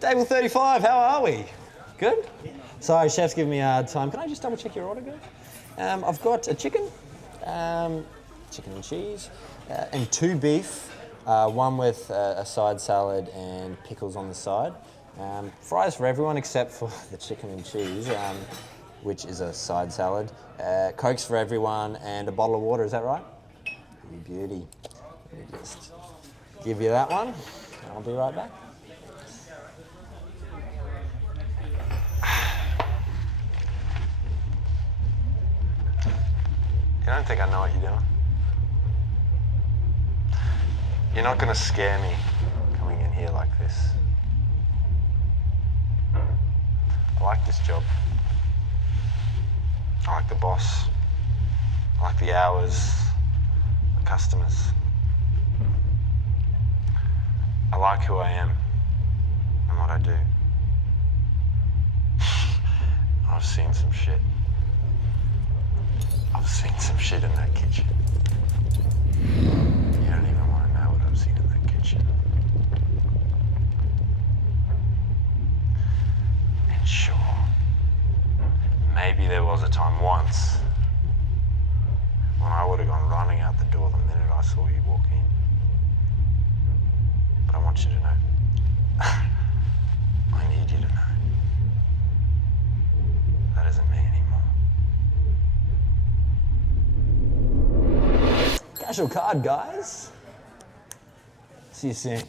Table 35, how are we? Good? Sorry, chef's giving me a hard time. Can I just double check your order, guys? I've got a chicken, chicken and cheese, and 2 beef, one with a side salad and pickles on the side. Fries for everyone except for the chicken and cheese, which is a side salad. Cokes for everyone and a bottle of water, is that right? You beauty. Let me just give you that one. I'll be right back. You don't think I know what you're doing? You're not going to scare me coming in here like this. I like this job. I like the boss. I like the hours, the customers. I like who I am and what I do. I've seen some shit. I've seen some shit in that kitchen. You don't even want to know what I've seen in that kitchen. And sure, maybe there was a time once when I would have gone running out the door the minute I saw you walk in. But I want you to know. I need you to know. That isn't me anymore. Casual card, guys. See you soon.